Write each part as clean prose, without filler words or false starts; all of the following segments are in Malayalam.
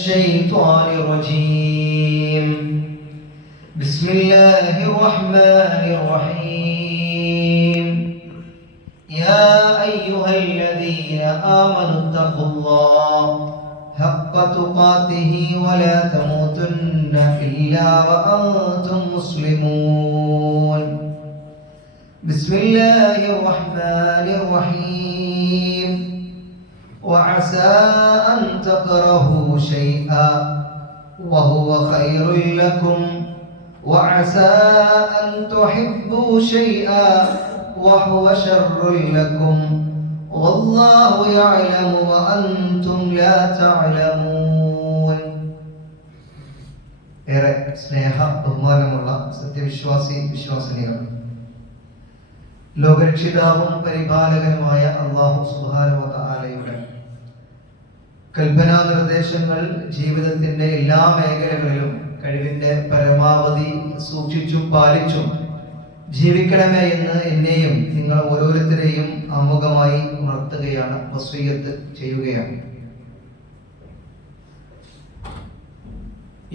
الشيطان الرجيم بسم الله الرحمن الرحيم يا أيها الذين آمنوا اتقوا الله حق تقاته ولا تموتن إلا وأنتم مسلمون بسم الله الرحمن الرحيم وعسى أن تكرهوا شيئا وهو خير لكم وعسى أن تحبوا شيئا وهو شر لكم والله يعلم وأنتم لا تعلمون. ഏറെ സ്നേഹ ബഹുമാനമുള്ള സത്യവിശ്വാസി വിശ്വാസിനികൾ, ലോകരക്ഷിതാവും പരിപാലകനുമായ അല്ലാഹു സുബ്ഹാനഹു വ തആലയുടെ കൽപ്പനാ നിർദ്ദേശങ്ങൾ ജീവിതത്തിന്റെ എല്ലാ മേഖലകളിലും കഴിവിന്റെ പരമാവധി സൂക്ഷിച്ചും പാലിച്ചും ജീവിക്കണമേ എന്ന് എന്നെയും നിങ്ങൾ ഓരോരുത്തരെയും ആമുഖമായി ഉണർത്തുകയാണ്, വസിയ്യത്ത് ചെയ്യുകയാണ്.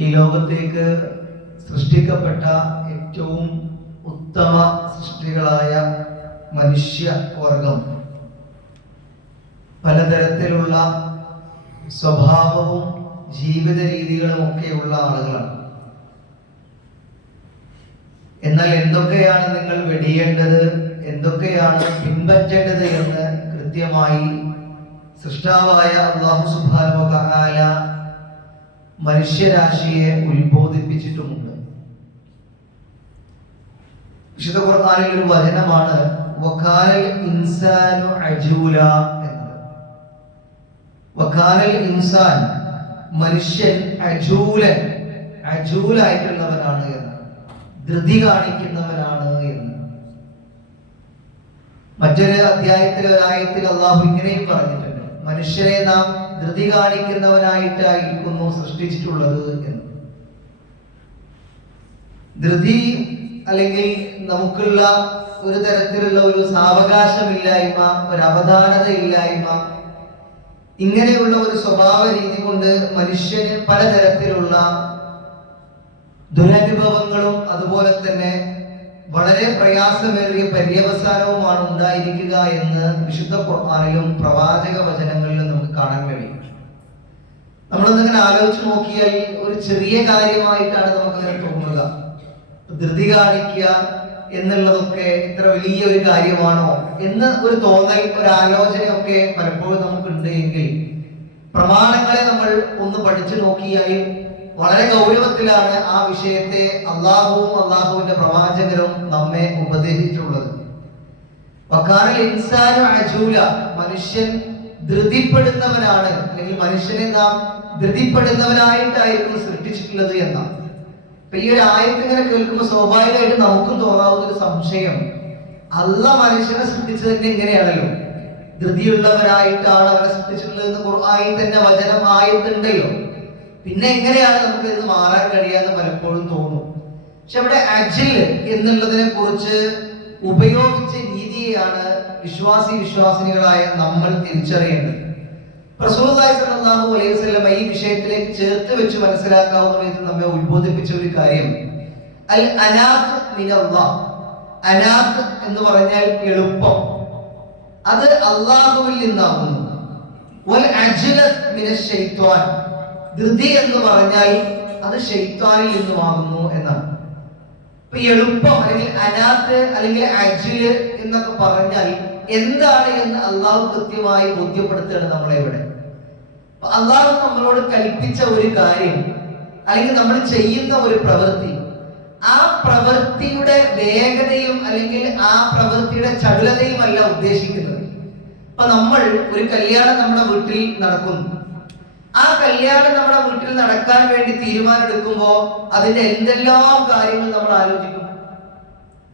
ഈ ലോകത്തേക്ക് സൃഷ്ടിക്കപ്പെട്ട ഏറ്റവും ഉത്തമ സൃഷ്ടികളായ മനുഷ്യവർഗം പലതരത്തിലുള്ള സ്വഭാവവും ജീവിത രീതികളും ഒക്കെയുള്ള ആളുകളാണ്. എന്നാൽ എന്തൊക്കെയാണ് നിങ്ങൾ വെടിയേണ്ടത്, എന്തൊക്കെയാണ് പിൻപറ്റേണ്ടത് എന്ന് കൃത്യമായി സൃഷ്ടാവായ അല്ലാഹു സുബ്ഹാനഹു വ തആല മനുഷ്യരാശിയെ ഉത്ബോധിപ്പിച്ചിട്ടുമുണ്ട്. വിശുദ്ധ ഖുർആനിൽ ഒരു വചനമാണ് വകാനൽ ഇൻസാനു അജൂല എന്നത്. വകാനൽ ഇൻസാൻ, മനുഷ്യൻ അജൂലായിട്ടുള്ളവനാണ് എന്ന്, ധൃതി കാണിക്കുന്നവനാണ് എന്ന്. മറ്റൊരു അധ്യായത്തിൽ ഒരായത്തിൽ അള്ളാഹു ഇങ്ങനെയും പറഞ്ഞിട്ടുണ്ട്, മനുഷ്യനെ നാം ധൃതി കാണിക്കുന്നവനായിട്ടായിരിക്കുന്നു സൃഷ്ടിച്ചിട്ടുള്ളത് എന്ന്. ധൃതി അല്ലെങ്കിൽ നമുക്കുള്ള ഒരു തരത്തിലുള്ള ഒരു സാവകാശമില്ലായ്മ, ഒരു അവധാനതയില്ലായ്മ, ഇങ്ങനെയുള്ള ഒരു സ്വഭാവ രീതി കൊണ്ട് മനുഷ്യന് പലതരത്തിലുള്ള ദുരനുഭവങ്ങളും അതുപോലെ തന്നെ വളരെ പ്രയാസമേറിയ പര്യവസാനവുമാണ് ഉണ്ടായിരിക്കുക എന്ന് വിശുദ്ധ ഖുർആനിലും പ്രവാചക വചനങ്ങളിലും നമുക്ക് കാണാൻ കഴിയും. നമ്മളൊന്നിങ്ങനെ ആലോചിച്ച് നോക്കിയാൽ ഒരു ചെറിയ കാര്യമായിട്ടാണ് നമുക്കങ്ങനെ തോന്നുക. ധൃതി കാണിക്കുക എന്നുള്ളതൊക്കെ ഇത്ര വലിയ ഒരു കാര്യമാണോ എന്ന് ഒരു തോന്നൽ, ഒരു ആലോചനയൊക്കെ പലപ്പോഴും നമുക്കുണ്ട്. എങ്കിൽ പ്രമാണങ്ങളെ നമ്മൾ ഒന്ന് പഠിച്ചു നോക്കിയാൽ വളരെ ഗൗരവത്തിലാണ് ആ വിഷയത്തെ അള്ളാഹുവും അള്ളാഹുവിന്റെ പ്രവാചകരും നമ്മെ ഉപദേശിച്ചിട്ടുള്ളത്. വകാനൽ ഇൻസാനു അജൂല, മനുഷ്യൻ ധൃതിപ്പെടുന്നവനാണ്, അല്ലെങ്കിൽ മനുഷ്യനെ നാം ധൃതിപ്പെടുന്നവനായിട്ടായിരുന്നു സൃഷ്ടിച്ചിട്ടുള്ളത് എന്നാണ്. അപ്പൊ ഈ ഒരു ആയത്ത് ഇങ്ങനെ കേൾക്കുമ്പോൾ സ്വാഭാവികമായിട്ട് നമുക്കും തോന്നാവുന്ന ഒരു സംശയം, അല്ലാഹ് മനുഷ്യനെ സൃഷ്ടിച്ചതിന്റെ ഇങ്ങനെയാണല്ലോ, ധൃതിയുള്ളവരായിട്ടാണ് അവരെ സൃഷ്ടിച്ചിട്ടുള്ളത് എന്ന് ഖുർആനിൽ തന്നെ വചനം ആയത്തുണ്ടല്ലോ, പിന്നെ എങ്ങനെയാണ് നമുക്ക് ഇത് മാറാൻ കഴിയാന്ന് പലപ്പോഴും തോന്നും. പക്ഷെ അവിടെ അജിൽ എന്നുള്ളതിനെ കുറിച്ച് ഉപയോഗിച്ച രീതിയെയാണ് വിശ്വാസിനികളായ നമ്മൾ തിരിച്ചറിയേണ്ടത്. റസൂലുള്ളാഹി സ്വല്ലല്ലാഹു അലൈഹി വസല്ലം ഈ വിഷയത്തിലേക്ക് ചേർത്ത് വെച്ച് മനസ്സിലാക്കാവുന്ന വിധത്തിൽ നമ്മെ ഉത്ബോധിപ്പിച്ച ഒരു കാര്യം അൽ അനാത്ത് മിനല്ലാഹ്. അനാത്ത് എന്ന് പറഞ്ഞാൽ എളുപ്പം, അത് അല്ലാഹുവിൽ നിന്നാകുന്നു. വൽ അജ്ലത്ത് മിനശ് ശൈത്വാൻ, ധൃതി എന്ന് പറഞ്ഞാൽ അത് ശൈത്വാനിൽ നിന്നുമാകുന്നു എന്നാണ്. ഇപ്പൊ എളുപ്പം അല്ലെങ്കിൽ അനാത്ത് അല്ലെങ്കിൽ അജ്ല് എന്നൊക്കെ പറഞ്ഞാൽ എന്താണ് എന്ന് അള്ളാഹു കൃത്യമായി ബോധ്യപ്പെടുത്തുകയാണ് നമ്മളെ ഇവിടെ. അള്ളാഹു നമ്മളോട് കൽപ്പിച്ച ഒരു കാര്യം അല്ലെങ്കിൽ നമ്മൾ ചെയ്യുന്ന ഒരു പ്രവൃത്തി, ആ പ്രവൃത്തിയുടെ വേഗതയും അല്ലെങ്കിൽ ആ പ്രവൃത്തിയുടെ ചടുലതയും അല്ല ഉദ്ദേശിക്കുന്നത്. അപ്പൊ നമ്മൾ ഒരു കല്യാണം നമ്മുടെ വീട്ടിൽ നടക്കുന്നു, ആ കല്യാണം നമ്മുടെ വീട്ടിൽ നടക്കാൻ വേണ്ടി തീരുമാനമെടുക്കുമ്പോ അതിന്റെ എന്തെല്ലാം കാര്യങ്ങൾ നമ്മൾ ആലോചിക്കും.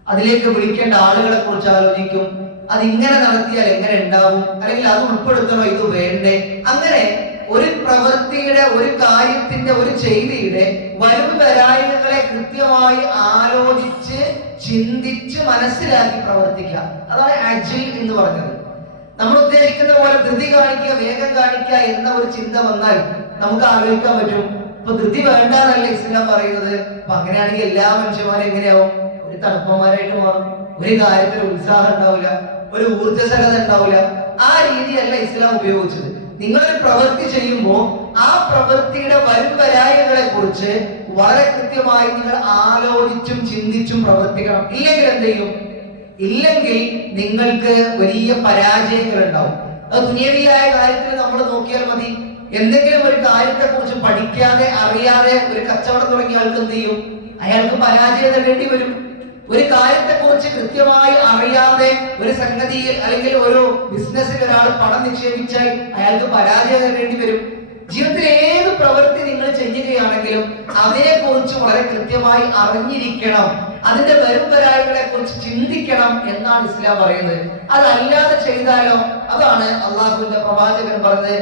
അതിലേക്ക് വിളിക്കേണ്ട ആളുകളെ കുറിച്ച് ആലോചിക്കും, അതിങ്ങനെ നടത്തിയാൽ എങ്ങനെ ഉണ്ടാവും, അല്ലെങ്കിൽ അത് ഉൾപ്പെടുത്തണോ, ഇത് വേണ്ടേ. അങ്ങനെ ഒരു പ്രവൃത്തിയുടെ, ഒരു കാര്യത്തിന്റെ, ഒരു ചെയ്തിയുടെ വരും വരായികളെ കൃത്യമായി ആലോചിച്ച് ചിന്തിച്ച് മനസ്സിലാക്കി പ്രവർത്തിക്കുക. അതാണ് അജിൽ എന്ന് പറഞ്ഞത്. നമ്മൾ ഉദ്ദേശിക്കുന്ന പോലെ ധൃതി കാണിക്കുക, വേഗം കാണിക്കുക എന്ന ഒരു ചിന്ത വന്നാൽ നമുക്ക് ആലോചിക്കാൻ പറ്റും. ഇപ്പൊ ധൃതി വേണ്ടെന്നല്ല ഇസ്ലാം പറയുന്നത്. അപ്പൊ അങ്ങനെയാണെങ്കിൽ എല്ലാ മനുഷ്യന്മാരും എങ്ങനെയാവും? ഒരു തണുപ്പന്മാരായിട്ട് മാറും. ഒരു കാര്യത്തിൽ ഉത്സാഹം ഉണ്ടാവില്ല, ഒരു ഊർജ്ജസ്വലത ഉണ്ടാവില്ല. ആ രീതിയല്ല ഇസ്ലാം ഉപയോഗിച്ചത്. നിങ്ങളൊരു പ്രവൃത്തി ചെയ്യുമ്പോൾ ആ പ്രവൃത്തിയുടെ വരുംവരായകളെ കുറിച്ച് വളരെ കൃത്യമായി നിങ്ങൾ ആലോചിച്ചും ചിന്തിച്ചും പ്രവർത്തിക്കണം. ഇല്ലെങ്കിൽ എന്ത് ചെയ്യും? ഇല്ലെങ്കിൽ നിങ്ങൾക്ക് വലിയ പരാജയങ്ങൾ ഉണ്ടാവും. അത് ദുനിയവിയായ കാര്യത്തിൽ നമ്മൾ നോക്കിയാൽ മതി. എന്തെങ്കിലും ഒരു കാര്യത്തെ കുറിച്ച് പഠിക്കാതെ അറിയാതെ ഒരു കച്ചവടം തുടങ്ങിയ ആൾക്ക് എന്ത് ചെയ്യും? അയാൾക്ക് പരാജയം നേടേണ്ടി വരും. ഒരു കാര്യത്തെ കുറിച്ച് കൃത്യമായി അറിയാതെ ഒരു സംഗതിയിൽ അല്ലെങ്കിൽ ഒരു ബിസിനസ്സിൽ ഒരാൾ പണം നിക്ഷേപിച്ചാൽ അയാൾക്ക് പരാജയം നേടേണ്ടി വരും. ജീവിതത്തിൽ ഏത് പ്രവൃത്തി നിങ്ങൾ ചെയ്യുകയാണെങ്കിലും അതിനെ കുറിച്ച് വളരെ കൃത്യമായി അറിഞ്ഞിരിക്കണം. അതിന്റെ വരുംവരായകളെ കുറിച്ച് ചിന്തിക്കണം എന്നാണ് ഇസ്ലാം പറയുന്നത്. അതല്ലാതെ ചെയ്താലോ? അതാണ് അള്ളാഹുവിന്റെ പ്രവാചകൻ പറഞ്ഞത്,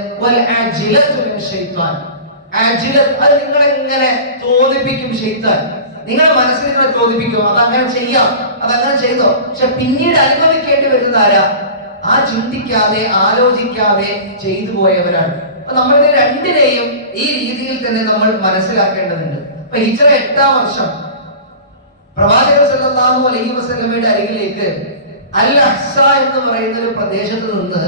അത് നിങ്ങളെങ്ങനെ തോന്നിപ്പിക്കും ശൈത്താൻ. നിങ്ങളുടെ മനസ്സിൽ നിങ്ങളെ തോന്നിപ്പിക്കും, അതങ്ങനെ ചെയ്യാം, അതങ്ങനെ ചെയ്തോ. പക്ഷെ പിന്നീട് അനുഭവിക്കേണ്ടി വരുന്നത് ആരാ? ആ ചിന്തിക്കാതെ ആലോചിക്കാതെ ചെയ്തു പോയവരാണ്. അപ്പൊ നമ്മളിത് രണ്ടിനെയും ഈ രീതിയിൽ തന്നെ നമ്മൾ മനസ്സിലാക്കേണ്ടതുണ്ട്. അപ്പൊ ഹിജ്റ 8-ാം വർഷം പ്രവാചകർ സല്ലല്ലാഹു അലൈഹി വസല്ലമയുടെ അരികിലേക്ക് അൽ അഹ്സ എന്ന് പറയുന്ന ഒരു പ്രദേശത്ത് നിന്ന്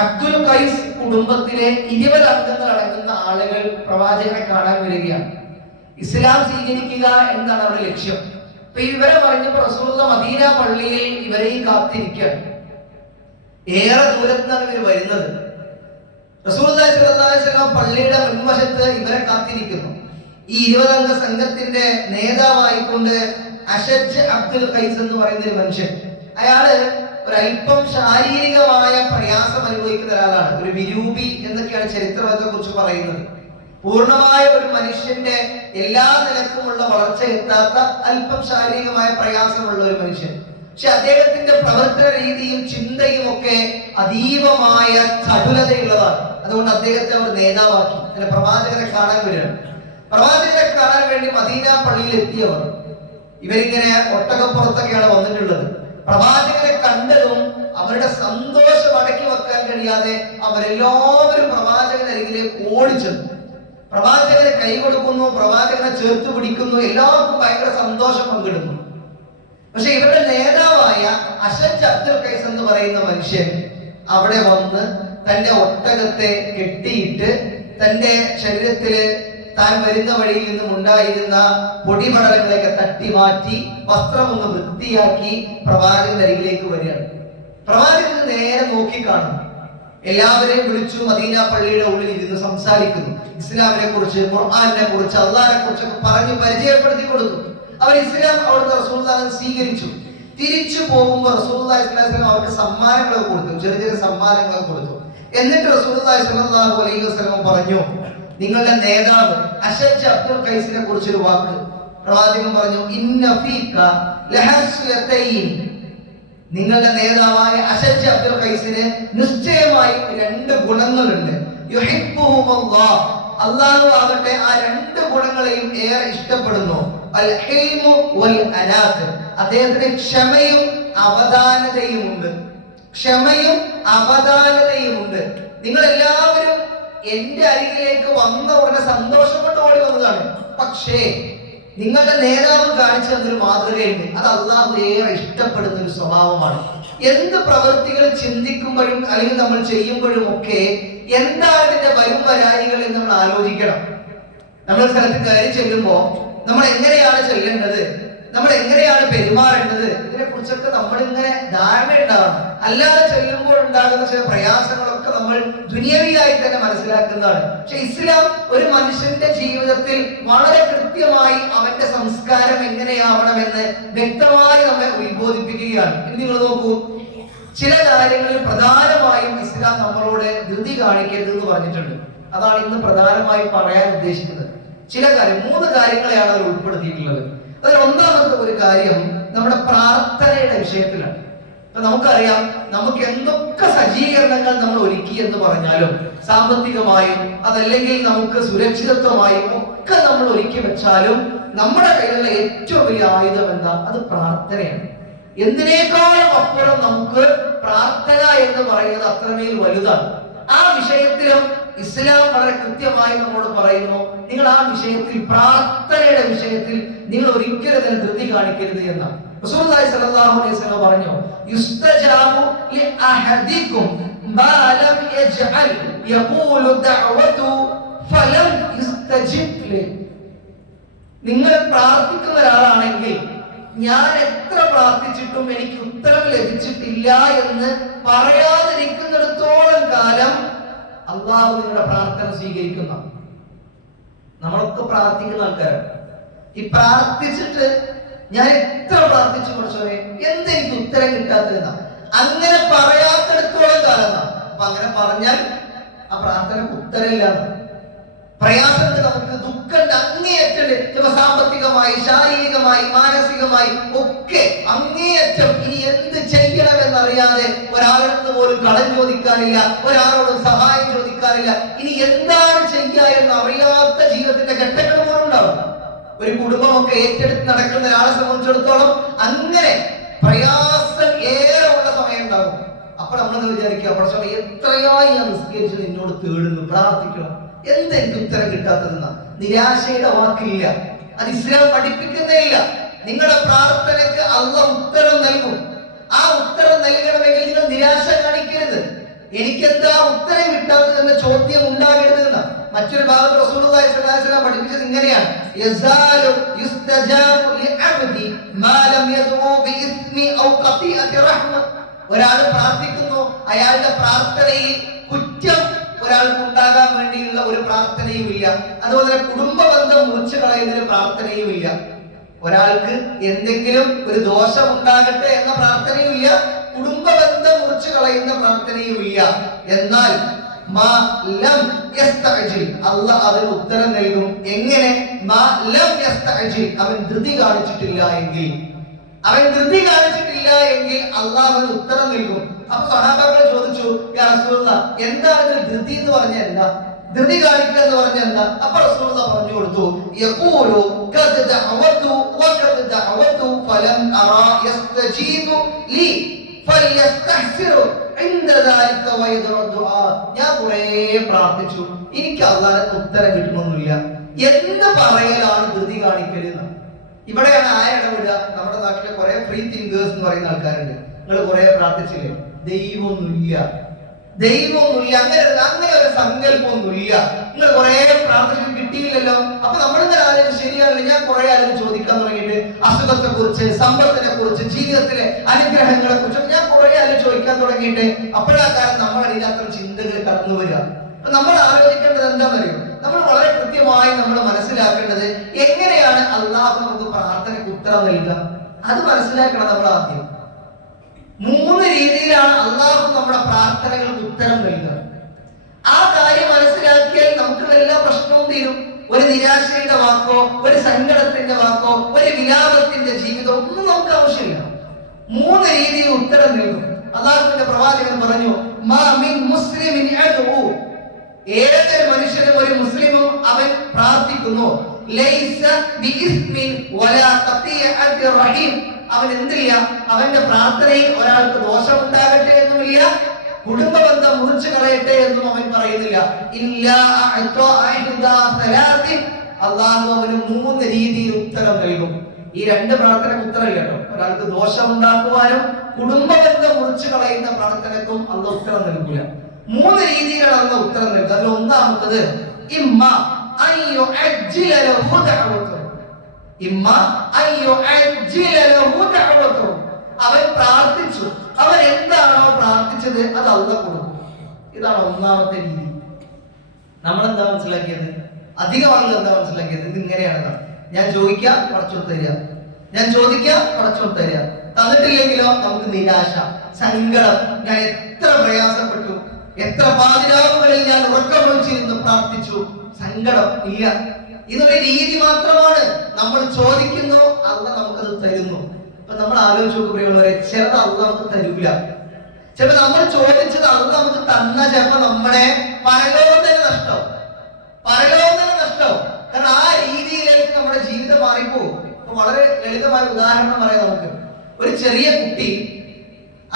അബ്ദുൽ ഖൈസ് കുടുംബത്തിലെ 20 അംഗങ്ങൾ അടങ്ങുന്ന ആളുകൾ പ്രവാചകനെ കാണാൻ വരികയാണ്. ഇസ്ലാം സ്വീകരിക്കുക എന്നാണ് അവരുടെ ലക്ഷ്യം. അപ്പൊ ഇവരെ പറഞ്ഞപ്പോ റസൂലുള്ളാഹി മദീന പള്ളിയിൽ ഇവരെയും കാത്തിരിക്കുകയാണ്. ഏറെ ദൂരത്താണ് ഇവർ വരുന്നത്. റസൂലുള്ളാഹി സ്വല്ലല്ലാഹു അലൈഹി വസല്ലം പള്ളിയുടെ മുൻവശത്ത് ഇവരെ കാത്തിരിക്കുന്നു. ഈ 20 അംഗ സംഘത്തിന്റെ നേതാവായിക്കൊണ്ട് അഷജ് അബ്ദുൽ ഖൈസ് എന്ന് പറയുന്ന ഒരു മനുഷ്യൻ, അയാള് ഒരല്പം ശാരീരികമായ പ്രയാസം അനുഭവിക്കുന്ന ഒരാളാണ്. ഒരു വിരൂപി എന്നൊക്കെയാണ് ചരിത്രത്തെ കുറിച്ച് പറയുന്നത്. പൂർണ്ണമായ ഒരു മനുഷ്യന്റെ എല്ലാ നിലക്കുമുള്ള വളർച്ച എത്താത്ത അല്പം ശാരീരികമായ പ്രയാസമുള്ള ഒരു മനുഷ്യൻ. പക്ഷെ അദ്ദേഹത്തിന്റെ പ്രവർത്തന രീതിയും ചിന്തയും ഒക്കെ അതീവമായ ചടുലതയുള്ളതാണ്. അതുകൊണ്ട് അദ്ദേഹത്തെ അവർ നേതാവാക്കി. അങ്ങനെ പ്രവാചകനെ കാണാൻ വരികയാണ്. പ്രവാചകനെ കാണാൻ വേണ്ടി മദീന പള്ളിയിൽ എത്തിയവർ ഇവരിങ്ങനെ ഒട്ടകപ്പുറത്തൊക്കെയാണ് വന്നിട്ടുള്ളത്. പ്രവാചകനെ കണ്ടതും അവരുടെ സന്തോഷം അടക്കി വെക്കാൻ കഴിയാതെ അവരെല്ലാവരും പ്രവാചകനരികിലേക്ക് ഓടിച്ചെന്നു. പ്രവാചകനെ കൈ കൊടുക്കുന്നു, പ്രവാചകനെ ചേർത്ത് പിടിക്കുന്നു, എല്ലാവർക്കും ഭയങ്കര സന്തോഷം പങ്കിടുന്നു. പക്ഷെ ഇവരുടെ നേതാവായ അഷജ് അബ്ദുൽ ഖൈസ് എന്ന് പറയുന്ന മനുഷ്യൻ അവിടെ വന്ന് തന്റെ ഒട്ടകത്തെ കെട്ടിയിട്ട് തന്റെ ശരീരത്തില് താൻ വരുന്ന വഴിയിൽ നിന്നും ഉണ്ടായിരുന്ന പൊടിപടലങ്ങളൊക്കെ തട്ടി മാറ്റി വസ്ത്രം ഒന്ന് വൃത്തിയാക്കി പ്രവാചകനരികിലേക്ക് വരികയാണ്. പ്രവാചകൻ നേരെ നോക്കി കാണുന്നു. എല്ലാവരെയും വിളിച്ചു മദീന പള്ളിയുടെ ഉള്ളിൽ ഇരുന്ന് സംസാരിക്കുന്നു. ഇസ്ലാമിനെ കുറിച്ച്, ഖുർആനിനെ കുറിച്ച്, അള്ളാഹിനെ കുറിച്ചൊക്കെ പറഞ്ഞ് പരിചയപ്പെടുത്തി കൊടുത്തു. അവർ ഇസ്ലാം അവിടുത്തെ റസൂലുള്ളാഹിനെ സ്വീകരിച്ചു. തിരിച്ചു പോകുമ്പോൾ റസൂലുള്ളാഹി സ്വല്ലല്ലാഹു അലൈഹി വസല്ലം അവർക്ക് സമ്മാനങ്ങളൊക്കെ കൊടുത്തു, ചെറിയ ചെറിയ സമ്മാനങ്ങളൊക്കെ കൊടുത്തു. എന്നിട്ട് റസൂലുള്ളാഹി സ്വല്ലല്ലാഹു അലൈഹി വസല്ലം പറഞ്ഞു, നിങ്ങളുടെ നേതാവ് അഷജ് അബ്ദുൽ ഖൈസിനെ കുറിച്ചൊരു വാക്ക്. പ്രവാചകൻ പറഞ്ഞു, ഇന്ന ഫീക ലഹസ്ലതൈൻ, നിങ്ങളുടെ നേതാവായ അഷജ് അബ്ദുൽ ഖൈസിന് നിശ്ചയമായി 2 ഗുണങ്ങളുണ്ട്. യുഹിബ്ബുഹുല്ലാഹ്, അല്ലാഹു ആകട്ടെ ആ 2 ഗുണങ്ങളെയും ഏറെ ഇഷ്ടപ്പെടുന്നു. അൽ ഹിൽമു വൽ അനാത്ത്, അദ്ദേഹത്തിന് ക്ഷമയും അവധാനതയും ഉണ്ട്. ക്ഷമയും അവധാനതയും ഉണ്ട്. നിങ്ങൾ എല്ലാവരും എന്റെ അരികിലേക്ക് വന്ന ഉടനെ സന്തോഷം കൊണ്ട് ഓടി വന്നതാണ്. പക്ഷേ നിങ്ങളുടെ നേതാവ് കാണിച്ചു തന്നൊരു മാതൃകയുണ്ട്. അത് അള്ളാഹു ഏറെ ഇഷ്ടപ്പെടുന്ന ഒരു സ്വഭാവമാണ്. എന്ത് പ്രവൃത്തികൾ ചിന്തിക്കുമ്പോഴും അല്ലെങ്കിൽ നമ്മൾ ചെയ്യുമ്പോഴും ഒക്കെ എന്താണ് ഇതിന്റെ വരും വരായികൾ എന്ന് നമ്മൾ ആലോചിക്കണം. നമ്മൾ സ്ഥലത്ത് കയറി ചെല്ലുമ്പോ നമ്മൾ എങ്ങനെയാണ് ചെല്ലേണ്ടത്, നമ്മൾ എങ്ങനെയാണ് പെരുമാറേണ്ടത്, ഇതിനെ കുറിച്ചൊക്കെ നമ്മളിങ്ങനെ ധാരണ ഉണ്ടാവണം. അല്ലാതെ ചെല്ലുമ്പോൾ ഉണ്ടാകുന്ന ചില പ്രയാസങ്ങളൊക്കെ നമ്മൾ ദുനിയവിയായി തന്നെ മനസ്സിലാക്കുന്നതാണ്. പക്ഷെ ഇസ്ലാം ഒരു മനുഷ്യന്റെ ജീവിതത്തിൽ വളരെ കൃത്യമായി അവന്റെ സംസ്കാരം എങ്ങനെയാവണമെന്ന് വ്യക്തമായി നമ്മെ ഉത്ബോധിപ്പിക്കുകയാണ്. ഇനി നിങ്ങൾ നോക്കൂ, ചില കാര്യങ്ങളിൽ പ്രധാനമായും ഇസ്ലാം നമ്മളോട് ധൃതി കാണിക്കരുത് എന്ന് പറഞ്ഞിട്ടുണ്ട്. അതാണ് ഇന്ന് പ്രധാനമായി പറയാൻ ഉദ്ദേശിക്കുന്നത്. ചില കാര്യം 3 കാര്യങ്ങളെയാണ് അവർ ഉൾപ്പെടുത്തിയിട്ടുള്ളത്. അതിൽ ഒന്നാമത്തെ ഒരു കാര്യം നമ്മുടെ പ്രാർത്ഥനയുടെ വിഷയത്തിലാണ്. ഇപ്പൊ നമുക്കറിയാം, നമുക്ക് എന്തൊക്കെ സജ്ജീകരണങ്ങൾ നമ്മൾ ഒരുക്കി എന്ന് പറഞ്ഞാലും, സാമ്പത്തികമായും അതല്ലെങ്കിൽ നമുക്ക് സുരക്ഷിതത്വമായും ഒക്കെ നമ്മൾ ഒരുക്കി വെച്ചാലും നമ്മുടെ കയ്യിലുള്ള ഏറ്റവും വലിയ ആയുധം എന്താ? അത് പ്രാർത്ഥനയാണ്. എന്തിനേക്കാളും അപ്പുറം നമുക്ക് പ്രാർത്ഥന എന്ന് പറയുന്നത് അത്രമേൽ വലുതാണ്. ആ വിഷയത്തിലും ഇസ്ലാം വളരെ കൃത്യമായി നമ്മോട് പറയുന്നു, നിങ്ങൾ ആ വിഷയത്തിൽ, പ്രാർത്ഥനയുടെ വിഷയത്തിൽ നിങ്ങൾ ഒരിക്കലും അതിന് ധൃതി കാണിക്കരുത് എന്നാണ്. റസൂലുള്ളാഹി സ്വല്ലല്ലാഹു അലൈഹി വസല്ലം പറഞ്ഞു, യുസ്തജാബു ലിഅഹദികും മാ ലം യജ്അൽ യഖൂലു ദഅവതു ഫലം യുസ്തജിബ് ലി. നിങ്ങൾ പ്രാർത്ഥിക്കുന്ന ഒരാളാണെങ്കിൽ ഞാൻ എത്ര പ്രാർത്ഥിച്ചിട്ടും എനിക്ക് ഉത്തരം ലഭിച്ചിട്ടില്ല എന്ന് പറയാതിരിക്കുന്നിടത്തോളം കാലം അള്ളാഹു നിങ്ങളുടെ പ്രാർത്ഥന സ്വീകരിക്കുന്ന. നമ്മളൊക്കെ പ്രാർത്ഥിക്കുന്ന ആൾക്കാരാണ്. ഈ പ്രാർത്ഥിച്ചിട്ട് ഞാൻ എത്ര പ്രാർത്ഥിച്ചു കുറച്ചോരെ എന്തെനിക്ക് ഉത്തരം കിട്ടാത്തതെന്ന അങ്ങനെ പറയാത്തിടത്തോളം കാലം. അപ്പൊ അങ്ങനെ പറഞ്ഞാൽ ആ പ്രാർത്ഥനക്ക് ഉത്തരമില്ല. പ്രയാസമുണ്ട്, നമുക്ക് ദുഃഖമുണ്ട്, അങ്ങേയറ്റം സാമ്പത്തികമായി, ശാരീരികമായി, മാനസികമായി ഒക്കെ അങ്ങേയറ്റം. ഇനി എന്ത് ചെയ്യണമെന്നറിയാതെ ഒരാളടുത്ത് പോലും കടം ചോദിക്കാനില്ല, ഒരാളോടും സഹായം ചോദിക്കാനില്ല. ഇനി എന്താണ് ചെയ്യുക എന്നറിയാത്ത ജീവിതത്തിന്റെ ഘട്ടങ്ങൾ പോലും ഉണ്ടാവും. ഒരു കുടുംബമൊക്കെ ഏറ്റെടുത്ത് നടക്കുന്ന ഒരാളെ സംബന്ധിച്ചിടത്തോളം അങ്ങനെ പ്രയാസം ഏറെ ഉള്ള സമയം ഉണ്ടാകും. അപ്പൊ നമ്മളെന്ന് വിചാരിക്കുക, പക്ഷേ എത്രയായി ഞാൻ നിസ്കരിച്ചു എന്നോട് തേടുന്നു, പ്രാർത്ഥിക്കണം, എന്തെനിക്ക് ഉത്തരം കിട്ടാത്തതെന്ന നിരാശയുടെ വാക്കില്ല. അത് ഇസ്ലാം പഠിപ്പിക്കുന്നേയില്ല. നിങ്ങളുടെ പ്രാർത്ഥനയ്ക്ക് അള്ളാഹ് ഉത്തരം നൽകും. ആ ഉത്തരം നൽകണമെങ്കിൽ നിങ്ങൾ നിരാശ കാണിക്കരുത്. എനിക്കെന്താ ഉത്തരം കിട്ടാത്തത് എന്ന ചോദ്യം ഉണ്ടാകരുത് എന്ന. മറ്റൊരു ഭാഗത്ത് റസൂലുള്ളാഹി സ്വല്ലല്ലാഹു അലൈഹി വസല്ലം പഠിപ്പിച്ചത് ഇങ്ങനെയാണ്, യസാലു യുസ്തജാബു ലിഅബ്ദി മാ ലം യദ്ഉ ബിഇസ്മി ഔ ഖതിഅതി റഹ്മ. ഒരാൾ പ്രാർത്ഥിക്കുന്നു, അയാളുടെ പ്രാർത്ഥനയിൽ കുറ്റം ഒരാൾക്ക് ഉണ്ടാകാൻ വേണ്ടിയുള്ള ഒരു പ്രാർത്ഥനയും ഇല്ല. അതുപോലെ കുടുംബ ബന്ധം മുറിച്ചു കളയുന്നതിന് പ്രാർത്ഥനയും ഇല്ല. ഒരാൾക്ക് എന്തെങ്കിലും ഒരു ദോഷം ഉണ്ടാകട്ടെ എന്ന പ്രാർത്ഥനയും ഇല്ല, കുടുംബ ബന്ധം മുറിച്ചു കളയുന്ന പ്രാർത്ഥനയും ഇല്ല. എന്നാൽ അള്ളാഹ് അതിന് ഉത്തരം നൽകും. എങ്ങനെ? അവൻ ധൃതി കാണിച്ചിട്ടില്ല എങ്കിൽ, അള്ളാഹ് അതിന് ഉത്തരം നൽകും. അപ്പൊ സഹാബാക്കൾ ചോദിച്ചു, യാ റസൂലുള്ളാഹ്, എന്താണ് ഇതിൽ ധൃതി എന്ന് പറഞ്ഞാൽ എന്താ, ധൃതി കാണിക്കുക എന്ന് പറഞ്ഞാൽ എന്താ? അപ്പൊ റസൂലുള്ളാഹ് പറഞ്ഞു കൊടുത്തു, യഖൂലു ഖദ് ദഅവതു വഖദ് ദഅവതു ഫലം അറാ യസ്തജീബു ലി ഫൽയസ്തഹ്സിറു ഇൻദ ദാലിക വയദഉ ദുആ. ഞാൻ കുറേ പ്രാർത്ഥിച്ചു, എനിക്ക് അല്ലാഹുവിന്റെ ഉത്തരം കിട്ടുന്നൊന്നുമില്ല എന്ന് പറയലാണ് ധൃതി കാണിക്കലെന്ന്. ഇവിടെയാണ് ഇടപെടുക. നമ്മുടെ നാട്ടിലെ കുറെ ഫ്രീ തിങ്കേഴ്സ് എന്ന് പറയുന്ന ആൾക്കാരുണ്ട്. നിങ്ങൾ കുറെ പ്രാർത്ഥിച്ചില്ലേ, ദൈവമൊന്നുമില്ല, അങ്ങനെ ഒരു സങ്കല്പമൊന്നുമില്ല. നിങ്ങൾ കുറെ പ്രാർത്ഥിച്ചിട്ട് കിട്ടിയില്ലല്ലോ. അപ്പൊ നമ്മളിങ്ങനെ ആലോചിച്ച് ശരിയാണല്ലോ, ഞാൻ കുറെ ആലോചിച്ച് ചോദിക്കാൻ തുടങ്ങിയിട്ട് അസുഖത്തെ കുറിച്ച്, സമ്പത്തിനെ കുറിച്ച്, ജീവിതത്തിലെ അനുഗ്രഹങ്ങളെ കുറിച്ച് ഞാൻ കുറെ ആലോചിച്ച് ചോദിക്കാൻ തുടങ്ങിയിട്ട് അപ്പോഴാക്കാരം നമ്മുടെ ഇതിനകത്ത് ചിന്തകൾ കടന്നു വരിക. നമ്മൾ ആലോചിക്കേണ്ടത് എന്താണെന്നറിയോ? നമ്മൾ വളരെ കൃത്യമായി നമ്മൾ മനസ്സിലാക്കേണ്ടത് എങ്ങനെയാണ് അള്ളാഹു നമുക്ക് പ്രാർത്ഥനയ്ക്ക് ഉത്തരം നൽകുക. അത് മനസ്സിലാക്കണം നമ്മൾ ആദ്യം. 3 രീതിയിലാണ് അള്ളാഹു നമ്മുടെ പ്രാർത്ഥനകൾക്ക് ഉത്തരം നൽകുക. ആ കാര്യം മനസ്സിലാക്കിയാൽ നമുക്ക് എല്ലാ പ്രശ്നവും തീരും. ഒരു നിരാശയുടെ വാക്കോ, ഒരു സങ്കടത്തിന്റെ വാക്കോ, ഒരു വിലാപത്തിന്റെ ജീവിതം ഒന്നും നമുക്ക് ആവശ്യമില്ല. 3 രീതിയിൽ ഉത്തരം നൽകും. അള്ളാഹുവിന്റെ പ്രവാചകൻ പറഞ്ഞു, മാ മിൻ മുസ്ലിമിൻ യദ്ഉ, ഏതൊരു മനുഷ്യനും ഒരു മുസ്ലിമും അവൻ പ്രാർത്ഥിക്കുന്നു, ലൈസ ബിഇസ്മിൻ വലാ ഖതിഅതി റഹീം, അവൻ എന്തില്ല, അവന്റെ പ്രാർത്ഥനയിൽ ഒരാൾക്ക് ദോഷമുണ്ടാകട്ടെ എന്നുമില്ല, കുടുംബ ബന്ധം മുറിച്ചു കളയട്ടെ എന്നും അവൻ പറയുന്നില്ല. അള്ളാഹു അവന് 3 രീതിയിൽ ഉത്തരം നൽകും. ഈ 2 പ്രാർത്ഥനയ്ക്ക് ഉത്തരമില്ല കേട്ടോ. ഒരാൾക്ക് ദോഷമുണ്ടാക്കുവാനും കുടുംബ ബന്ധം മുറിച്ചു കളയുന്ന പ്രാർത്ഥനയ്ക്കും അള്ളാഹ് ഉത്തരം നൽകില്ല. 3 രീതിയിലാണ് അള്ളാഹ് ഉത്തരം നൽകുക. അതിൽ ഒന്നാമത്തത് അവൻ പ്രാർത്ഥിച്ചു, അവൻ എന്താണോ പ്രാർത്ഥിച്ചത് അത് അള്ളാഹ് കൊടുക്കും. ഇതാണ് ഒന്നാമത്തെ രീതി. നമ്മളെന്താ മനസ്സിലാക്കിയത്? അധികം ആളുകൾ എന്താ മനസ്സിലാക്കിയത്? ഇത് ഇങ്ങനെയാണെന്നാണ്. ഞാൻ ചോദിക്കാം, പടച്ചോൻ തരിക, ഞാൻ ചോദിക്കാം, പടച്ചോൻ തരിക. തന്നിട്ടില്ലെങ്കിലോ നമുക്ക് നിരാശ, സങ്കടം. ഞാൻ എത്ര പ്രയാസപ്പെട്ടു, എത്ര പാതിരാവുകളിൽ ഞാൻ ഉറക്കമൊഴിച്ചിരുന്ന് പ്രാർത്ഥിച്ചു, സങ്കടം ഇല്ല. ഇതൊരു രീതി മാത്രമാണ്. നമ്മൾ ചോദിക്കുന്നു, അള്ളാഹ് നമുക്കത് തരുന്നു. അപ്പൊ നമ്മൾ ആലോചിച്ച് നോക്കുമ്പോഴേ ചിലത് അള്ളാഹ് നമുക്ക് തരൂല. ചിലപ്പോ നമ്മൾ ചോദിച്ചത് അള്ളാഹ് നമുക്ക് തന്ന ചിലപ്പോ നമ്മുടെ പരലോകത്തിന് നഷ്ടം. കാരണം ആ രീതിയിലേക്ക് നമ്മുടെ ജീവിതം മാറിപ്പോകും. വളരെ ലളിതമായ ഉദാഹരണം പറയാം നമുക്ക്. ഒരു ചെറിയ കുട്ടി,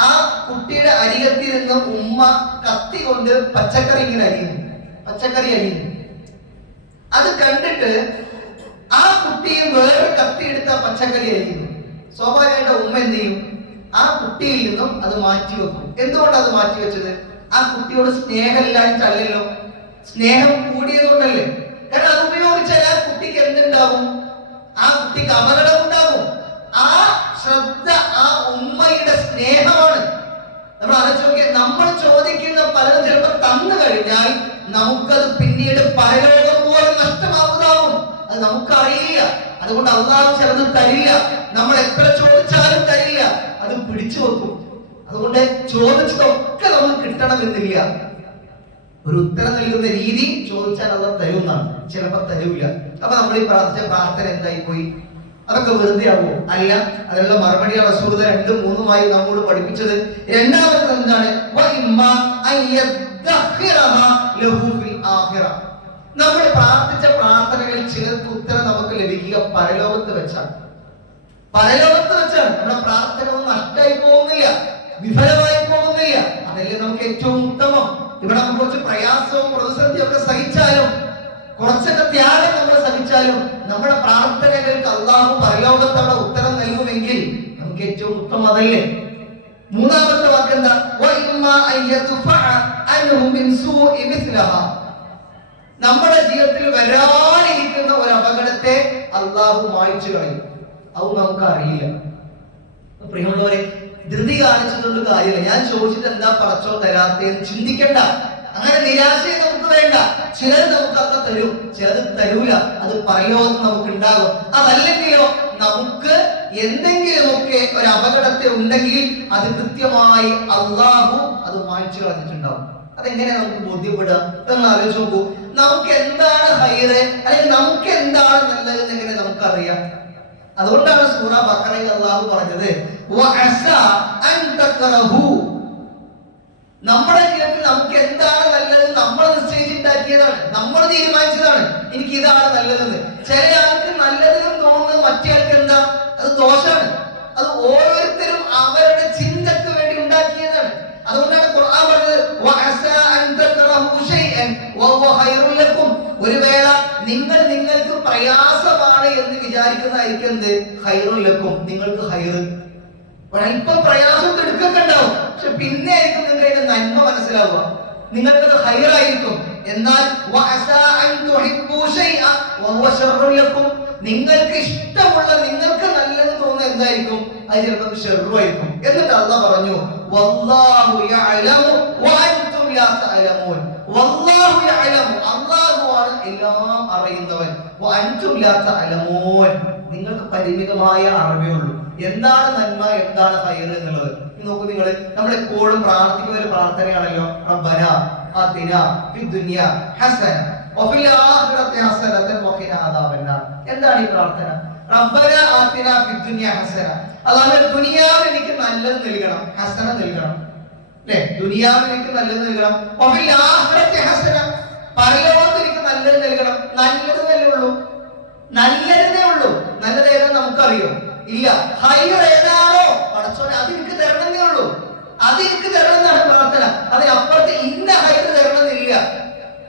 ആ കുട്ടിയുടെ അരികത്തിൽ നിന്ന് ഉമ്മ കത്തി കൊണ്ട് പച്ചക്കറി ഇങ്ങനെ അരിയുന്നു. പച്ചക്കറി അരിയുന്നു. അത് കണ്ടിട്ട് ആ കുട്ടിയും വേറെ കത്തിയെടുത്ത പച്ചക്കറി അരിയുന്നു. സ്വാഭാവികമായിട്ട് ഉമ്മ എന്ത് ചെയ്യും? ആ കുട്ടിയിൽ നിന്നും അത് മാറ്റിവെക്കും. എന്തുകൊണ്ടാണ് അത് മാറ്റിവെച്ചത്? ആ കുട്ടിയോട് സ്നേഹമില്ലായിട്ടല്ലല്ലോ, സ്നേഹം കൂടിയതുകൊണ്ടല്ലേ. കാരണം അത് ഉപയോഗിച്ചാൽ ആ കുട്ടിക്ക് എന്തുണ്ടാവും? ആ കുട്ടിക്ക് അപകടം ഉണ്ടാകും. ആ ശ്രദ്ധ ആ ഉമ്മയുടെ സ്നേഹമാണ്. നമ്മൾ ആലോചിച്ച്, നമ്മൾ ചോദിക്കുന്ന പലതും ചിലപ്പോൾ തന്നു കഴിഞ്ഞാൽ നമുക്കത് പിന്നീട് പരലോകം പോലെ നഷ്ടമാകുന്നതാവും. അത് നമുക്കറിയില്ല. അതുകൊണ്ട് അള്ളാഹു ചിലത് തരില്ല. നമ്മൾ എത്ര ചോദിച്ചാലും തരില്ല, അത് പിടിച്ചു വെക്കും. അതുകൊണ്ട് ചോദിച്ചതൊക്കെ നമുക്ക് കിട്ടണമെന്നില്ല. ഒരു ഉത്തരം നൽകുന്ന രീതി ചോദിച്ചാൽ അള്ളാഹ് തരുന്നതാണ്, ചിലപ്പോൾ തരൂല. അപ്പൊ നമ്മൾ ഈ പ്രാർത്ഥിച്ച പ്രാർത്ഥന എന്തായി പോയി? അതൊക്കെ വെറുതെ ആകുമോ? അല്ല. അതിനുള്ള മറുപടിയാണ് റസൂൽ 2-3 നമ്മോട് പഠിപ്പിച്ചത്. രണ്ടാമത് എന്താണ്? നമ്മൾ പ്രാർത്ഥിച്ച പ്രാർത്ഥനകളിൽ ചിലർക്ക് ഉത്തരം നമുക്ക് ലഭിക്കുക പരലോകത്ത് വെച്ചാണ്. പരലോകത്ത് വെച്ചാണ്. നമ്മുടെ പ്രാർത്ഥന ഒന്നും നഷ്ടമായി പോകുന്നില്ല, വിഫലമായി പോകുന്നില്ല. അതല്ലേ നമുക്ക് ഏറ്റവും ഉത്തമം. ഇവിടെ നമുക്ക് കുറച്ച് പ്രയാസവും പ്രതിസന്ധിയും ഒക്കെ സഹിച്ചാലും, കുറച്ചൊക്കെ ത്യാഗം നമ്മൾ സഹിച്ചാലും, നമ്മുടെ പ്രാർത്ഥനകൾക്ക് അള്ളാഹു പരലോകത്തോടെ ഉത്തരം നൽകുമെങ്കിൽ നമുക്ക് ഏറ്റവും ഉത്തമം അതല്ലേ. മൂന്നാമത്തെ വാക്ക് എന്താ? നമ്മുടെ ജീവിതത്തിൽ വരാനിരിക്കുന്ന ഒരു അപകടത്തെ അള്ളാഹു മായ്ച്ചു കളയും. അത് നമുക്ക് അറിയില്ല. പ്രിയമുള്ളവരെ, ധൃതി കാണിച്ചിട്ടുണ്ട് കാര്യമില്ല. ഞാൻ ചോദിച്ചിട്ട് എന്താ പടച്ചോ തരാത്തേന്ന് ചിന്തിക്കണ്ട. അങ്ങനെ നിരാശയെ നമുക്ക് വേണ്ട. ചിലർ നമുക്കൊക്കെ തരും, ചിലത് തരൂല. അത് പരലോകത്ത് നമുക്ക് ഉണ്ടാകും. അതല്ലെങ്കിലോ നമുക്ക് എന്തെങ്കിലുമൊക്കെ ഒരു അപകടത്തെ ഉണ്ടെങ്കിൽ അത് കൃത്യമായി അള്ളാഹു അത് മായ്ച്ചു കളഞ്ഞിട്ടുണ്ടാവും. അതെങ്ങനെ നമുക്ക് ബോധ്യപ്പെടുക? എന്ന് ആലോചിച്ച് നോക്കൂ. നമുക്ക് എന്താണ് ഹൈറ്, അല്ലെങ്കിൽ നമുക്ക് എന്താണ് നല്ലതെന്ന് എങ്ങനെ നമുക്കറിയാം? അതുകൊണ്ടാണ് സൂറ ബഖറയിൽ അള്ളാഹു പറഞ്ഞത്, നമ്മുടെ ജീവിതത്തിൽ നമുക്ക് എന്താണ് നല്ലത് നമ്മൾ നിശ്ചയിച്ചുണ്ടാക്കിയതാണ്, നമ്മൾ തീരുമാനിച്ചതാണ്. എനിക്ക് ഇതാണ് നല്ലതെന്ന്. ചില ആൾക്ക് നല്ലതെന്ന് തോന്നുന്നത് മറ്റേ ആൾക്ക് എന്താ? അത് ദോഷമാണ്. അത് ഓരോരുത്തരും അവരുടെ ചിന്തക്ക് വേണ്ടി ഉണ്ടാക്കിയതാണ്. അതുകൊണ്ടാണ് ഖുർആൻ പറഞ്ഞത്, ഒരു വേള നിങ്ങൾ നിങ്ങൾക്ക് പ്രയാസമാണ് എന്ന് വിചാരിക്കുന്നതായിരിക്കും എന്ത്? ഖൈറുൽ ലക്കും, നിങ്ങൾക്ക് ഹൈറ്. ഒരല്പം പ്രയാസം എടുക്കൊക്കെ ഉണ്ടാവും, പക്ഷെ പിന്നെ ആയിരിക്കും നിങ്ങൾക്ക് അതിന്റെ നന്മ മനസ്സിലാവുക. നിങ്ങൾക്കത് ഹൈറായിരിക്കും. എന്നാൽ നിങ്ങൾക്ക് ഇഷ്ടമുള്ള, നിങ്ങൾക്ക് നല്ലത് തോന്നുന്ന എന്തായിരിക്കും? അത് ചിലപ്പോൾ ഷർറുമായിരിക്കും. എന്നിട്ട് അല്ലാഹ് പറഞ്ഞു, വല്ലാഹു യഅലമു വഅൻതും ലാ തഅലമൂൻ. വല്ലാഹു യഅലമു, അല്ലാഹുവാണ് എല്ലാം അറിയുന്നവൻ. വഅൻതും ലാ തഅലമൂൻ, നിങ്ങൾക്ക് പരിമിതമായ അറിവേ ഉള്ളൂ. എന്താണ് നന്മ, എന്താണ് ഹൈർ എന്നുള്ളത്. നോക്കൂ, നിങ്ങൾ നമ്മളെപ്പോഴും പ്രാർത്ഥിക്കുന്ന ഒരു പ്രാർത്ഥനയാണല്ലോ, റബ്ബന ആതിനാ ഫിദ്ദുനിയ ഹസന വഫിൽ ആഖിറതി ഹസനതൻ വഖിനാ അദാബന്നാർ. എന്താണ് ഈ പ്രാർത്ഥന? റബ്ബന ആതിനാ ഫിദ്ദുനിയ ഹസന, അല്ലാഹുവേ ദുനിയാവിൽ എനിക്ക് നല്ലത് നൽകണം, ഹസന നൽകണം. അല്ലേ? ദുനിയാവിൽ എനിക്ക് നല്ലത് നൽകണം. വഫിൽ ആഖിറതി ഹസന, പരലോകത്ത് എനിക്ക് നല്ലത് നൽകണം. നല്ലത് തന്നെ ഉള്ളൂ, നല്ലതേ ഉള്ളൂ. നല്ലത് ഏതാ നമുക്കറിയോ? ഇല്ല. ഹൈർ ഏതാണോ പടച്ചോനെ അതെനിക്ക് തരണമെന്നേ ഉള്ളൂ. അതെനിക്ക് തരണം എന്നാണ് പ്രാർത്ഥന. അതിനപ്പുറത്ത് ഇന്ന ഹൈർ തരണമെന്നില്ല.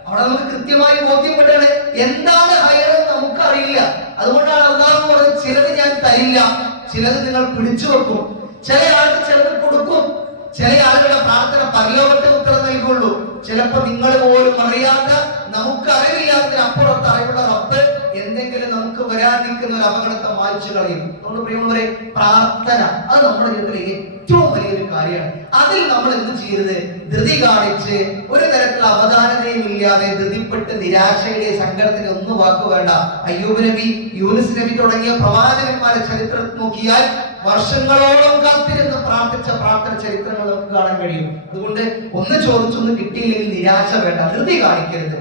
അവിടെ നമുക്ക് കൃത്യമായി ബോധ്യപ്പെട്ടാണ് എന്താണ് ഹൈർ നമുക്കറിയില്ല. അതുകൊണ്ടാണ് അല്ലാഹു പറഞ്ഞത്, ചിലത് ഞാൻ തരില്ല, ചിലത് നിങ്ങൾ പിടിച്ചു വെക്കും. ചില ആൾക്ക് ചിലത് കൊടുക്കും. ചില ആളുകളുടെ പ്രാർത്ഥന പരലോകത്തെ ഉത്തരം നൽകുള്ളൂ. ചിലപ്പോൾ നിങ്ങൾ പോലും അറിയാത്ത, നമുക്ക് അറിവില്ലാത്തതിനപ്പുറത്ത് അറിവുള്ള റബ്ബ് എന്തെങ്കിലും നമുക്ക് വരാൻ നിൽക്കുന്ന ഒരു അപകടത്തെ മായ്ച്ചു കളയും. അതുകൊണ്ട് പ്രിയമുള്ളവരെ, പ്രാർത്ഥന അത് നമ്മുടെ ജീവിതത്തിലെ ഏറ്റവും വലിയൊരു കാര്യമാണ്. അതിൽ നമ്മൾ എന്ത് ചെയ്യരുത്? ധൃതി കാണിച്ച് ഒരു തരത്തിലുള്ള അവധാനതയും ഇല്ലാതെ ധൃതിപ്പെട്ട് നിരാശയുടെ സങ്കടത്തിന്റെ ഒന്നും വാക്ക് വേണ്ട. അയ്യൂബ് നബി, യൂനുസ് നബി തുടങ്ങിയ പ്രവാചകന്മാരെ ചരിത്രത്തിൽ നോക്കിയാൽ വർഷങ്ങളോളം കാത്തിരുന്ന് പ്രാർത്ഥിച്ച പ്രാർത്ഥന ചരിത്രങ്ങൾ നമുക്ക് കാണാൻ കഴിയും. അതുകൊണ്ട് ഒന്ന് ചോദിച്ചൊന്നും കിട്ടിയില്ലെങ്കിൽ നിരാശ വേണ്ട, ധൃതി കാണിക്കരുത്.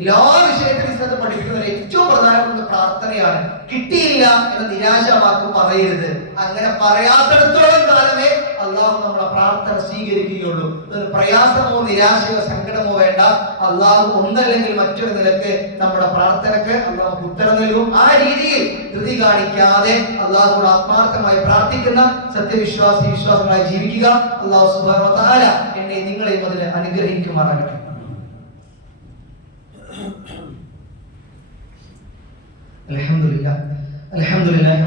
എല്ലാ വിഷയത്തിലും ശ്രദ്ധ പഠിപ്പിക്കുന്ന ഏറ്റവും പ്രധാനപ്പെട്ട പ്രാർത്ഥനയാണ്. കിട്ടിയില്ല എന്ന നിരാശാവാക്ക് പറയരുത്. അങ്ങനെ പറയാത്തിടത്തോളം കാലമേ അള്ളാഹു നമ്മുടെ പ്രാർത്ഥന സ്വീകരിക്കുകയുള്ളൂ. പ്രയാസമോ നിരാശയോ സങ്കടമോ വേണ്ട. അള്ളാഹു ഒന്നല്ലെങ്കിൽ മറ്റൊരു നിലക്ക് നമ്മുടെ പ്രാർത്ഥനക്ക് അള്ളാഹു ഉത്തരം നൽകും. ആ രീതിയിൽ ധൃതി കാണിക്കാതെ അള്ളാഹുവോട് ആത്മാർത്ഥമായി പ്രാർത്ഥിക്കുന്ന സത്യവിശ്വാസി വിശ്വാസങ്ങളായി ജീവിക്കുക. അള്ളാഹു സുബ്ഹാനഹു വ തആല എന്നെ നിങ്ങളെയും അതിൽ അനുഗ്രഹിക്കുമാറാകട്ടെ. അൽഹംദുലില്ലാഹി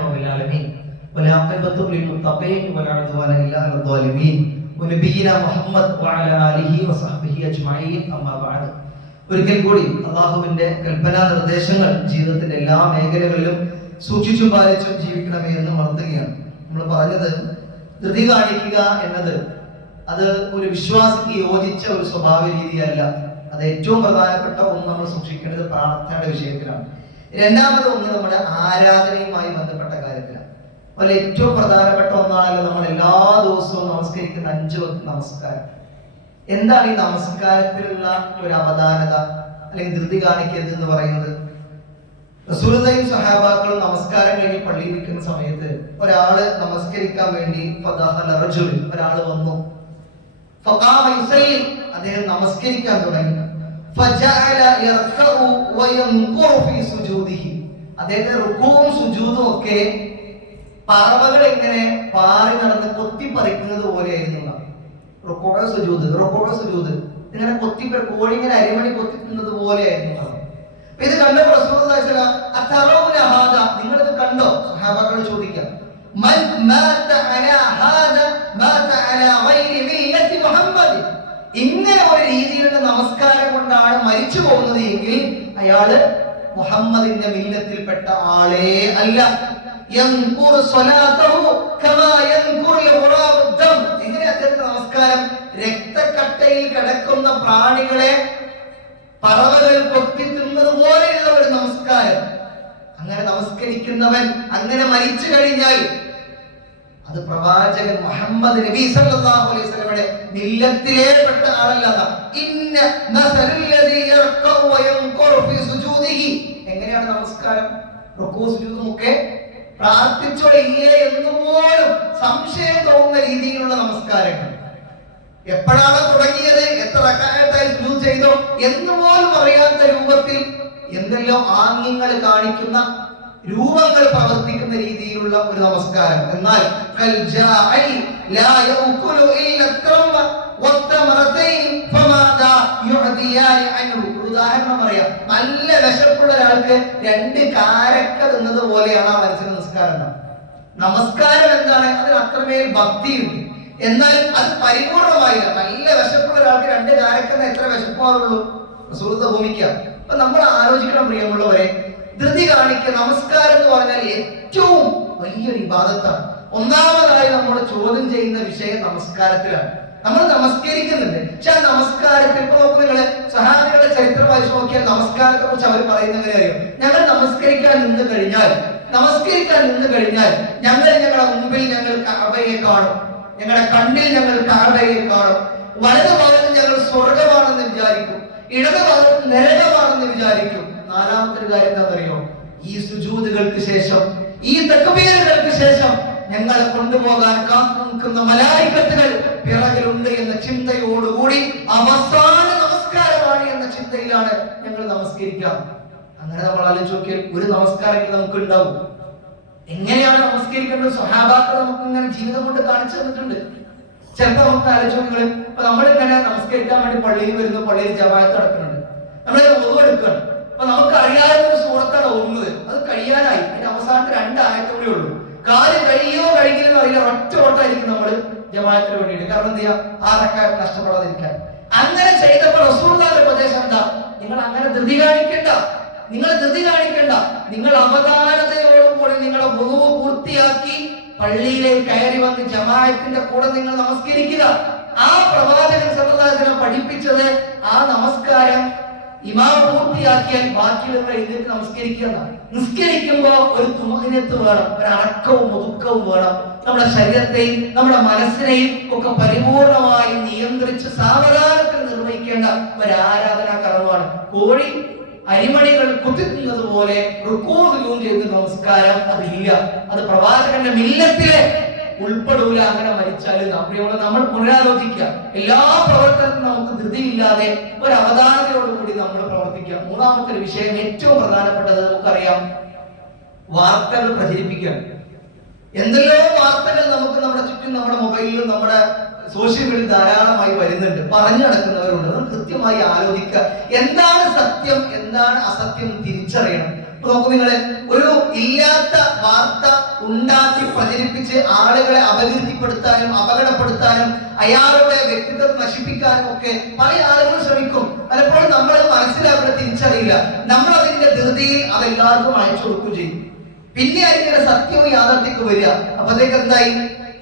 റബ്ബിൽ ആലമീൻ വലാഖിബത്തു ലിൽമുത്തഖീൻ വലാ ഉദ്വാന ഇല്ലാ അലൽ ളാലിമീൻ വനബിയിനാ മുഹമ്മദ് വഅലാ ആലിഹി വസഹ്ബിഹി അജ്മഈൻ അമ്മാ ബഅദ്. ഒരിക്കൽ കൂടി അല്ലാഹുവിന്റെ കൽപ്പനാ നിർദ്ദേശങ്ങൾ ജീവിതത്തിന്റെ എല്ലാ മേഖലകളിലും സൂക്ഷിച്ചും പാലിച്ചും ജീവിക്കണമേ എന്ന് ഉണർത്തുകയാണ്. നമ്മൾ പറഞ്ഞത് ധൃതി കാണിക്കുക എന്നത് അത് ഒരു വിശ്വാസിക്ക് യോജിച്ച ഒരു സ്വഭാവ രീതിയല്ല. അത് ഏറ്റവും പ്രധാനപ്പെട്ട ഒന്ന് നമ്മൾ സൂക്ഷിക്കേണ്ടത് പ്രാർത്ഥനയുടെ വിഷയത്തിലാണ്. രണ്ടാമത് ഒന്ന് നമ്മുടെ ആരാധനയുമായി ബന്ധപ്പെട്ട കാര്യത്തിലാണ്. അതുപോലെ ഏറ്റവും പ്രധാനപ്പെട്ട ഒന്നാണല്ലോ നമ്മൾ എല്ലാ ദിവസവും നമസ്കരിക്കുന്ന 5 വക്ത് നമസ്കാരം. എന്താണ് ഈ നമസ്കാരത്തിലുള്ള ഒരു അവധാനത അല്ലെങ്കിൽ ധൃതി കാണിക്കരുത് എന്ന് പറയുന്നത്? റസൂലുള്ളാഹിയും സഹാബാക്കളും നമസ്കാരം കഴിഞ്ഞ് പള്ളിയിൽ നിൽക്കുന്ന സമയത്ത് ഒരാള് നമസ്കരിക്കാൻ വേണ്ടി ഒരാള് വന്നു. അദ്ദേഹം നമസ്കരിക്കാൻ തുടങ്ങി. അദ്ദേഹത്തെ റുകൂഉം സുജൂദും ഒക്കെ പറവകൾ എങ്ങനെ പാറി നടന്ന് കൊത്തിപ്പറിക്കുന്നത് പോലെയായിരുന്നു. സുജൂദ് ഇങ്ങനെ കോഴി ഇങ്ങനെ അരിമണി കൊത്തിക്കുന്നത് പോലെയായിരുന്നു. ഇത് കണ്ടപ്പോൾ റസൂലുള്ളാഹി സ്വല്ലല്ലാഹു അലൈഹി വസല്ലം നിങ്ങളിത് കണ്ടോ? സഹാബാക്കൾ ചോദിക്കാം. ഇങ്ങനെ ഒരു രീതിയിലുള്ള നമസ്കാരം കൊണ്ടാണ് മരിച്ചു പോകുന്നത് എങ്കിൽ അയാള് മുഹമ്മദിന്റെ മില്ലത്തിൽപ്പെട്ട ആളേ അല്ല. എങ്ങനെ അദ്ദേഹത്തിന്റെ നമസ്കാരം രക്തക്കട്ടയിൽ കിടക്കുന്ന പ്രാണികളെ പറവകൾ കൊത്തി തിന്നത് പോലെയുള്ള ഒരു നമസ്കാരം. അങ്ങനെ നമസ്കരിക്കുന്നവൻ അങ്ങനെ മരിച്ചു കഴിഞ്ഞാൽ അത് പ്രവാചകൻ മുഹമ്മദ് നബി സല്ലല്ലാഹു അലൈഹി വസല്ലമയുടെ മില്ലത്തിലേ പെട്ട ആളല്ല. എങ്ങനെയാണ് നമസ്കാരം? റുക്കൂ സുജൂദും ഒക്കെ പ്രാർത്ഥിച്ചോ ഇല്ലേ എന്ന് പോലും സംശയം തോന്നുന്ന രീതിയിലുള്ള നമസ്കാരങ്ങൾ. എപ്പോഴാണ് തുടങ്ങിയത്, എത്ര റക്അത്തായി സുജൂദ് ചെയ്തോ എന്ന് പോലും അറിയാത്ത രൂപത്തിൽ എന്തെല്ലാം ആംഗ്യങ്ങൾ കാണിക്കുന്ന രൂപങ്ങൾ പ്രവർത്തിക്കുന്ന രീതിയിലുള്ള ഒരു നമസ്കാരം. എന്നാൽ ഉദാഹരണം പറയാം. നല്ല വിശപ്പുള്ള ഒരാൾക്ക് 2 കാരക്ക തിന്നത് പോലെയാണ് ആ മനുഷ്യന്റെ നമസ്കാരം. നമസ്കാരം എന്താണ്? അതിന് അത്രമേൽ ഭക്തിയുണ്ട്. എന്നാൽ അത് പരിപൂർണമായില്ല. നല്ല വിശപ്പുള്ള ഒരാൾക്ക് 2 കാരക്കെന്ന് എത്ര വിശപ്പാറുള്ളൂ? റസൂലുള്ളാഹി ഭൂമിക്കാം. അപ്പൊ നമ്മൾ ആലോചിക്കണം പ്രിയമുള്ളവരെ, ധൃതി കാണിക്കുക. നമസ്കാരം എന്ന് പറഞ്ഞാൽ ഏറ്റവും വലിയൊരു ഇബാദത്താണ്. ഒന്നാമതായി നമ്മൾ ചോദ്യം ചെയ്യുന്ന വിഷയം നമസ്കാരത്തിലാണ്. നമ്മൾ നമസ്കരിക്കുന്നുണ്ട്, പക്ഷെ ആ നമസ്കാരത്തിൽ ഇപ്പൊ നോക്കൂ, നിങ്ങള് സഹാബികളുടെ ചരിത്രം വായിച്ചു നോക്കിയാൽ നമസ്കാരത്തെ കുറിച്ച് അവർ പറയുന്നത് അറിയാം. ഞങ്ങൾ നമസ്കരിക്കാൻ നിന്ന് കഴിഞ്ഞാൽ ഞങ്ങളുടെ മുമ്പിൽ ഞങ്ങൾ കഅബയെ കാണും, ഞങ്ങളുടെ കണ്ണിൽ ഞങ്ങൾ കഅബയെ കാണും. വലതു ഭാഗത്ത് ഞങ്ങൾ സ്വർഗമാണെന്ന് വിചാരിക്കും, ഇടതു ഭാഗത്ത് നരകമാണെന്ന് വിചാരിക്കും. നാലാമത്തെ കാര്യം എന്താണെന്നറിയോ? ഈ സുജൂദുകൾക്ക് ശേഷം, ഈ തക്ബീറുകൾക്ക് ശേഷം ഞങ്ങളെ കൊണ്ടുപോകാൻ കാത്തു നിൽക്കുന്ന മലായികത്തുകൾ പിറകിലുണ്ട് എന്ന ചിന്തയോടുകൂടി അവസാന നമസ്കാരമാണ് എന്ന ചിന്തയിലാണ് ഞങ്ങൾ നമസ്കരിക്കാം. അങ്ങനെ നമ്മൾ ആലോചിച്ച് നോക്കിയാൽ ഒരു നമസ്കാരം നമുക്ക് ഉണ്ടാവും. എങ്ങനെയാണ് നമസ്കരിക്കേണ്ടത്? സ്വഹാബാക്കൾ നമുക്ക് ഇങ്ങനെ ജീവിതം കൊണ്ട് കാണിച്ചു തന്നിട്ടുണ്ട്. ചിലപ്പോൾ നമുക്ക് ആലോചിച്ച് ഇപ്പൊ നമ്മളിങ്ങനെ നമസ്കരിക്കാൻ വേണ്ടി പള്ളിയിൽ വരുന്നു, പള്ളിയിൽ ജമാഅത്ത് നടക്കുന്നുണ്ട്, നമ്മളിങ്ങനെ ഒന്നു എടുക്കുകയാണ്. അപ്പൊ നമുക്ക് അറിയാവുന്ന ഒരു സൂറത്താണ് ഓടുന്നത്, അത് കഴിയാനായി, അതിന്റെ അവസാനത്തെ 2 ആയത്തേ ഉള്ളൂ. കാര്യം കഴിയോ കഴിക്കില്ലെന്ന് അറിയില്ല, ഒറ്റ ഓട്ടായിരിക്കും നമ്മൾ ജമാഅത്തിന് വേണ്ടിയിട്ട്. കാരണം എന്ത് ചെയ്യാ? ആ റക്അത്ത് നഷ്ടപ്പെടാതിരിക്കാൻ. അങ്ങനെ ചെയ്തപ്പോൾ റസൂലുള്ളാഹിയുടെ ഉപദേശം എന്താ? നിങ്ങൾ അങ്ങനെ ധൃതി കാണിക്കണ്ട, നിങ്ങൾ അവധാനതയോടുകൂടി നിങ്ങളെ വുളൂ പൂർത്തിയാക്കി പള്ളിയിലേക്ക് കയറി വന്ന് ജമാഅത്തിന്റെ കൂടെ നിങ്ങൾ നമസ്കരിക്കുക. ആ പ്രവാചകൻ സല്ലല്ലാഹു അലൈഹി വസല്ലം പഠിപ്പിച്ചത് ആ നമസ്കാരം ഇമാം പൂർത്തിയാക്കിയാൽ ബാക്കിയുള്ള എഴുന്നേറ്റ് നമസ്കരിക്കുക. നിസ്കരിക്കുമ്പോ ഒരു തുമഅ്നിനത്ത് വേണം, ഒരു അടക്കവും ഒതുക്കവും വേണം. നമ്മുടെ ശരീരത്തെയും നമ്മുടെ മനസ്സിനെയും ഒക്കെ പരിപൂർണമായി നിയന്ത്രിച്ച് സാവധാനത്തിൽ നിർവഹിക്കേണ്ട ഒരു ആരാധനാ കർമ്മമാണ്. കോഴി അരിമണികൾ കുത്തിക്കുന്നത് പോലെ റുകൂഉ ചെയ്ത് നമസ്കാരം അതില്ല. അത് പ്രവാചകന്റെ മില്ലത്തിലെ ഉൾപ്പെടൂല. അങ്ങനെ മരിച്ചാൽ നമ്മൾ പുനരാലോചിക്കുക. എല്ലാ പ്രവർത്തനത്തിനും നമുക്ക് ധൃതിയില്ലാതെ ഒരു അവധാനതയോടുകൂടി നമ്മൾ പ്രവർത്തിക്കുക. മൂന്നാമത്തെ ഒരു വിഷയം, ഏറ്റവും പ്രധാനപ്പെട്ടത് നമുക്കറിയാം, വാർത്തകൾ പ്രചരിപ്പിക്കുക. എന്തെല്ലോ വാർത്തകൾ നമുക്ക് നമ്മുടെ ചുറ്റും, നമ്മുടെ മൊബൈലിലും നമ്മുടെ സോഷ്യൽ മീഡിയയിൽ ധാരാളമായി വരുന്നുണ്ട്, പറഞ്ഞു നടക്കുന്നവരുണ്ട്. നമ്മൾ കൃത്യമായി ആലോചിക്കുക, എന്താണ് സത്യം എന്താണ് അസത്യം തിരിച്ചറിയണം. നോക്കൂ നിങ്ങള്, ഒരു ഇല്ലാത്ത വാർത്ത ഉണ്ടാക്കി പ്രചരിപ്പിച്ച് ആളുകളെ അപകീർത്തിപ്പെടുത്താനും അപകടപ്പെടുത്താനും അയാളുടെ വ്യക്തിത്വം നശിപ്പിക്കാനും ഒക്കെ പല ആളുകളും ശ്രമിക്കും. പലപ്പോഴും നമ്മളത് മനസ്സിലാക്കുന്ന തിരിച്ചറിയില്ല. നമ്മൾ അതിന്റെ ധൃതിയിൽ അതെല്ലാവർക്കും അയച്ചു കൊടുക്കുകയും ചെയ്യും. പിന്നെ അതിന്റെ സത്യവും യാഥാർത്ഥ്യക്ക് വരിക. അപ്പത്തേക്ക് എന്തായി?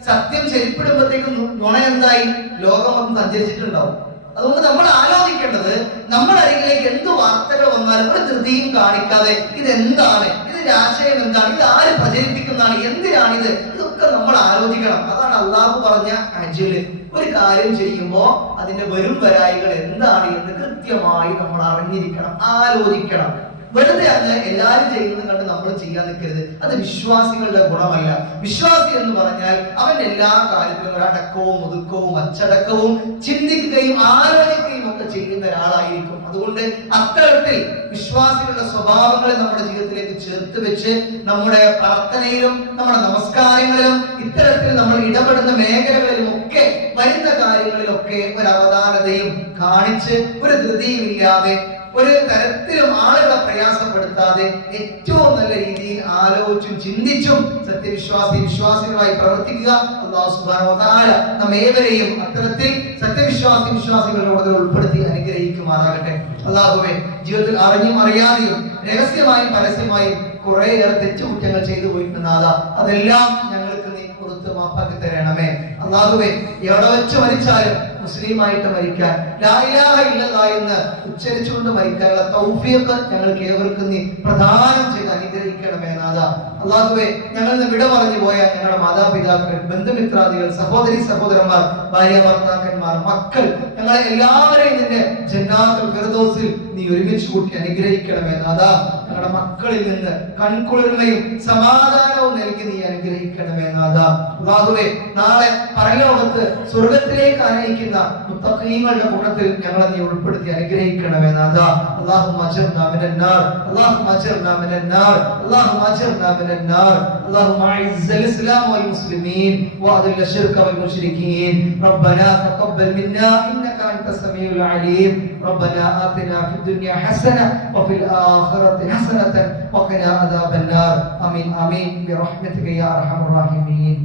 സത്യം ചെരിപ്പിടുമ്പോഴത്തേക്കും നുണ എന്തായി? ലോകം ഒന്ന് സഞ്ചരിച്ചിട്ടുണ്ടാവും. അതുകൊണ്ട് നമ്മൾ ആലോചിക്കേണ്ടത്, നമ്മുടെ അരികിലേക്ക് എന്ത് വാർത്തകൾ വന്നാലും ഒരു ധൃതിയും കാണിക്കാതെ ഇതെന്താണ്, ഇതിന്റെ ആശയം എന്താണ്, ഇത് ആര് പ്രചരിപ്പിക്കുന്നതാണ്, എന്തിനാണിത്, ഇതൊക്കെ നമ്മൾ ആലോചിക്കണം. അതാണ് അള്ളാഹു പറഞ്ഞ അജ്ല്. ഒരു കാര്യം ചെയ്യുമ്പോ അതിന്റെ വരും വരായികൾ എന്താണ് എന്ന് കൃത്യമായി നമ്മൾ അറിഞ്ഞിരിക്കണം, ആലോചിക്കണം. വെറുതെ അങ്ങ് എല്ലാവരും ചെയ്യുന്നത് കണ്ട് നമ്മൾ ചെയ്യാൻ നിൽക്കരുത്. അത് വിശ്വാസികളുടെ ഗുണമല്ല. വിശ്വാസി എന്ന് പറഞ്ഞാൽ അവൻ എല്ലാ കാര്യത്തിലും ഒരു അടക്കവും ഒതുക്കവും അച്ചടക്കവും ചിന്തിക്കുകയും ആലോചിക്കുകയും ഒക്കെ ചെയ്യുന്ന ഒരാളായിരിക്കും. അതുകൊണ്ട് അത്തരത്തിൽ വിശ്വാസികളുടെ സ്വഭാവങ്ങളെ നമ്മുടെ ജീവിതത്തിലേക്ക് ചേർത്ത് വെച്ച് നമ്മുടെ പ്രാർത്ഥനയിലും നമ്മുടെ നമസ്കാരങ്ങളിലും ഇത്തരത്തിൽ നമ്മൾ ഇടപെടുന്ന മേഖലകളിലും ഒക്കെ വരുന്ന കാര്യങ്ങളിലൊക്കെ ഒരു അവധാനതയും കാണിച്ച് ഒരു ധൃതിയും ഇല്ലാതെ ഒരു തരത്തിലും ആളുകളെ പ്രയാസപ്പെടുത്താതെ ഏറ്റവും നല്ല രീതിയിൽ ആലോചിച്ചും ചിന്തിച്ചും വിശ്വാസികളായി പ്രവർത്തിക്കുക. അല്ലാഹു സുബ്ഹാനഹു വ തആല നമ്മേവരെയും അത്തരത്തിൽ വിശ്വാസികളോട് ഉൾപ്പെടുത്തി അനുഗ്രഹിക്കുമാറാകട്ടെ. അല്ലാഹുവേ, ജീവിതത്തിൽ അറിഞ്ഞും അറിയാതെയും രഹസ്യമായും പരസ്യമായും കുറേയേറെ തെറ്റുകുറ്റങ്ങൾ ചെയ്തു പോയിട്ടുണ്ടാത അതെല്ലാം ഞങ്ങൾക്ക് നീ പുറത്ത് മാപ്പാക്കി തരണമേ. അല്ലാഹുവേ, എവിടെ വെച്ച് മരിച്ചാലും മുസ്ലിമായിട്ട് മരിക്കാൻ, ലാ ഇലാഹ ഇല്ലല്ലാഹ് എന്ന് ഉച്ചരിച്ചുകൊണ്ട് മരിക്കാനുള്ള തൗഫീഖ് ഞങ്ങൾക്ക് ഏവർക്കും നീ പ്രദാനം ചെയ്ത് അനുഗ്രഹിക്കണമേ നാഥ. അല്ലാഹുവേ, ഞങ്ങൾ വിട പറഞ്ഞു പോയ ഞങ്ങളുടെ മാതാപിതാക്കൾ, ബന്ധുമിത്രാദികൾ, സഹോദരി സഹോദരന്മാർ, ഭാര്യ ഭർത്താക്കന്മാർ, മക്കൾ, ഞങ്ങളെ എല്ലാവരെയും നിന്റെ ജന്നാത്തുൽ ഫിർദൗസിൽ നീ ഒരുമിച്ച് കൂട്ടി അനുഗ്രഹിക്കണമേ നാഥ. ഞങ്ങളുടെ മക്കളിൽ നിന്ന് കൺകുളിർമയും സമാധാനവും നൽകി നീ അനുഗ്രഹിക്കണമേ നാഥ. അല്ലാഹുവേ, നാളെ പരലോകത്ത് സ്വർഗ്ഗത്തിലേക്ക് ആനയിക്കുന്ന മുത്തഖീങ്ങളുടെ കൂട്ടത്തിൽ ഞങ്ങളെ നീ ഉൾപ്പെടുത്തി അനുഗ്രഹിക്കണമേ നാഥ. اللهم اجرنا من النار، اللهم اجرنا من النار، اللهم اجرنا من النار. اللهم اعز الاسلام والمسلمين واذل الشرك والمشركين. ربنا تقبل منا انك انت السميع العليم. ربنا آتنا في الدنيا حسنة وفي الآخرة حسنة وقنا عذاب النار. آمين آمين برحمتك يا أرحم الراحمين.